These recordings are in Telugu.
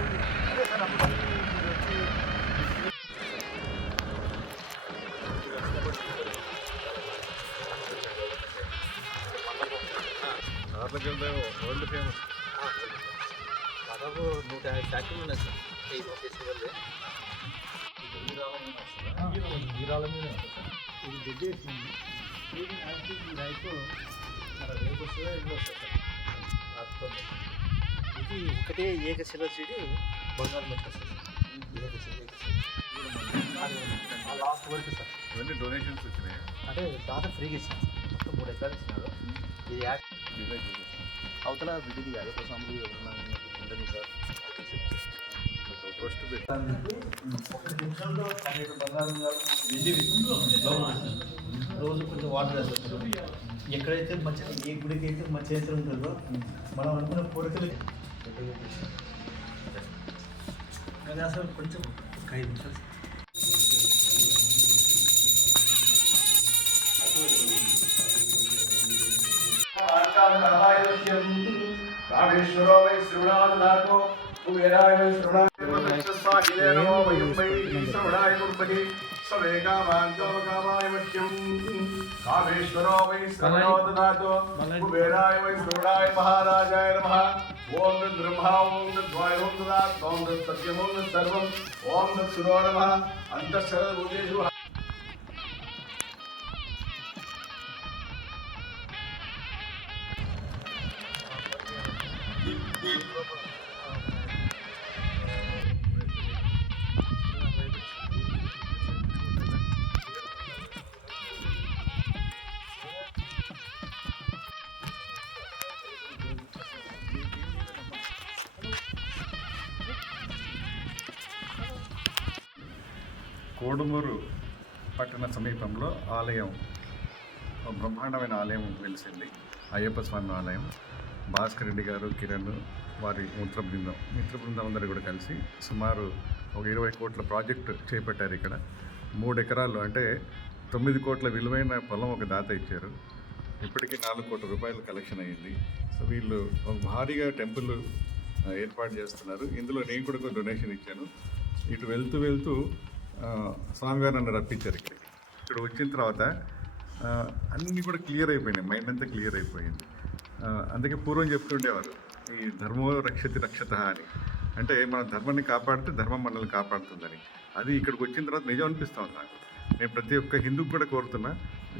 అదే సార్ అప్పుడు మీరు వచ్చి వరల్డ్ ఫేమస్ దాదాపు 150 ఫ్యాక్టరీలు ఉన్నాయి సార్ ఈ ఫెస్టివల్. హీరాల మీద ఇది దిగ్గేసింది ఈ రైతు మన రేపు వస్తుందా ఎప్పుడు వస్తుంది సార్. ఇది ఒకటే ఏకశిల సీడి బంగారు మెట్ట సార్. లాస్ట్ వరకు సార్ ఇవన్నీ డొనేషన్స్ వచ్చినాయి. అంటే దాదాపు ఫ్రీగా ఇచ్చాను మొత్తం 3 ఎకరాలు ఇచ్చినారు. ఇది అవతల విడిది అయ్యప్ప స్వాములు ఎవరన్నా ఉండని సార్. ఫస్ట్ ఒక్క నిమిషంలో 12 బంగారం రోజు కొంచెం వాటర్ వేస్తారు. ఎక్కడైతే మంచి ఏ గుడికి అయితే మంచి చేతులు ఉంటుందో మనం అనుకున్న కోరికలు అది అసలు కొంచెం ఒక 5 నిమిషాలు. రామేశ్వరో వై శ్రవణాదనాథో కుబేరాయ వై శ్రవణాయ నమో వయం వై శ్రవణాయ కుర్మహి సవేగామాంగమకామాయ మహ్యం. రామేశ్వరో వై శ్రవణాదనాథో కుబేరాయ వై శ్రవణాయ మహారాజాయ నమః. ఓం తద్ బ్రహ్మా ఓం తద్ వాయు ఓం తద్ ఓం తద్ సత్యం ఓం తద్ సర్వం ఓం తద్ సురో నమః. అంతఃశర భూతేషు కోడుమూరు పట్టణ సమీపంలో ఆలయం, బ్రహ్మాండమైన ఆలయం వెలిసింది. అయ్యప్ప స్వామి ఆలయం. భాస్కర్ రెడ్డి గారు, కిరణ్, వారి మిత్ర బృందం అందరూ కూడా కలిసి సుమారు ఒక 20 కోట్ల ప్రాజెక్టు చేపట్టారు. ఇక్కడ 3 ఎకరాలు అంటే 9 కోట్ల విలువైన పొలం ఒక దాత ఇచ్చారు. ఇప్పటికీ 4 కోట్ల రూపాయలు కలెక్షన్ అయ్యింది. సో వీళ్ళు ఒక భారీగా టెంపుల్ ఏర్పాటు చేస్తున్నారు. ఇందులో నేను కూడా ఒక డొనేషన్ ఇచ్చాను. ఇటు వెళ్తూ స్వామివారు నన్ను రప్పించారు. ఇక్కడ వచ్చిన తర్వాత అన్నీ కూడా క్లియర్ అయిపోయినాయి. మైండ్ అంతా క్లియర్ అయిపోయింది. అందుకే పూర్వం చెప్తుండేవారు, ఈ ధర్మో రక్షతి రక్షత అని. అంటే మన ధర్మాన్ని కాపాడితే ధర్మం మనల్ని కాపాడుతుందని. అది ఇక్కడికి వచ్చిన తర్వాత నిజం అనిపిస్తుంది నాకు. నేను ప్రతి ఒక్క హిందూకి కూడా కోరుతున్నా,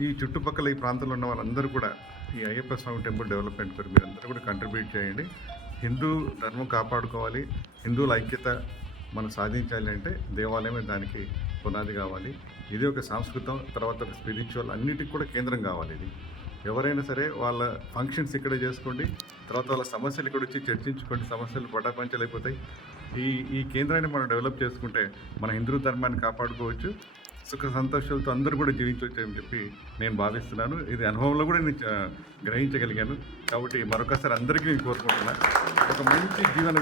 ఈ చుట్టుపక్కల ఈ ప్రాంతంలో ఉన్న వాళ్ళందరూ కూడా ఈ అయ్యప్ప స్వామి టెంపుల్ డెవలప్మెంట్ కొరకు మీరందరూ కూడా కంట్రిబ్యూట్ చేయండి. హిందూ ధర్మం కాపాడుకోవాలి, హిందువుల ఐక్యత మనం సాధించాలి అంటే దేవాలయమే దానికి పునాది కావాలి. ఇది ఒక సంస్కృతం, తర్వాత ఒక స్పిరిచువల్, అన్నిటికి కూడా కేంద్రం కావాలి. ఇది ఎవరైనా సరే వాళ్ళ ఫంక్షన్స్ ఇక్కడే చేసుకోండి, తర్వాత వాళ్ళ సమస్యలు ఇక్కడ వచ్చి చర్చించుకోండి. సమస్యలు పటాపంచలైపోతాయి. ఈ కేంద్రాన్ని మనం డెవలప్ చేసుకుంటే మన హిందూ ధర్మాన్ని కాపాడుకోవచ్చు, సుఖ సంతోషాలతో అందరూ కూడా జీవించవచ్చు అని చెప్పి నేను భావిస్తున్నాను. ఇది అనుభవంలో కూడా నేను గ్రహించగలిగాను. కాబట్టి మరొకసారి అందరికీ నేను కోరుకుంటున్నాను, ఒక మంచి జీవన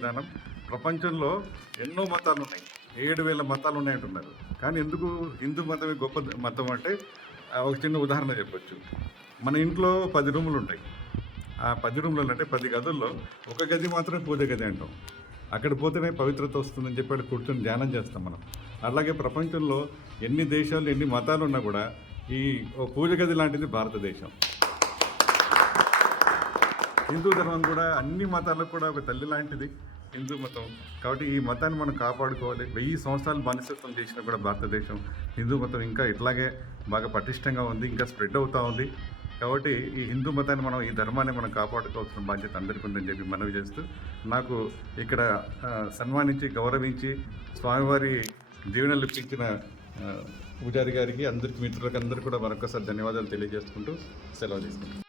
విధానం. ప్రపంచంలో ఎన్నో మతాలు ఉన్నాయి, 7,000 మతాలు ఉన్నాయంటున్నారు. కానీ ఎందుకు హిందూ మతమే గొప్ప మతం అంటే ఒక చిన్న ఉదాహరణ చెప్పొచ్చు. మన ఇంట్లో 10 రూములు ఉంటాయి. ఆ 10 రూములలో అంటే 10 గదుల్లో ఒక గది మాత్రమే పూజ గది అంటాం. అక్కడ పోతేనే పవిత్రత వస్తుందని చెప్పి అక్కడ కూర్చొని ధ్యానం చేస్తాం మనం. అలాగే ప్రపంచంలో ఎన్ని దేశాలు ఎన్ని మతాలు ఉన్నా కూడా ఈ పూజ గది లాంటిది భారతదేశం. హిందూ ధర్మం కూడా అన్ని మతాలకు కూడా ఒక తల్లి లాంటిది హిందూ మతం. కాబట్టి ఈ మతాన్ని మనం కాపాడుకోవాలి. 1000 సంవత్సరాలు బానిసత్వం చేసినా కూడా భారతదేశం హిందూ మతం ఇంకా ఇట్లాగే బాగా పటిష్టంగా ఉంది, ఇంకా స్ప్రెడ్ అవుతూ ఉంది. కాబట్టి ఈ హిందూ మతాన్ని మనం, ఈ ధర్మాన్ని మనం కాపాడుకోవాల్సిన బాధ్యత అందరికీ ఉందని చెప్పి మనవి చేస్తూ, నాకు ఇక్కడ సన్మానించి గౌరవించి స్వామివారి దీవెనలు ఇప్పించిన పూజారి గారికి, అందరికీ మిత్రులకు అందరికీ కూడా మరొకసారి ధన్యవాదాలు తెలియజేసుకుంటూ సెలవు తీసుకుంటాం.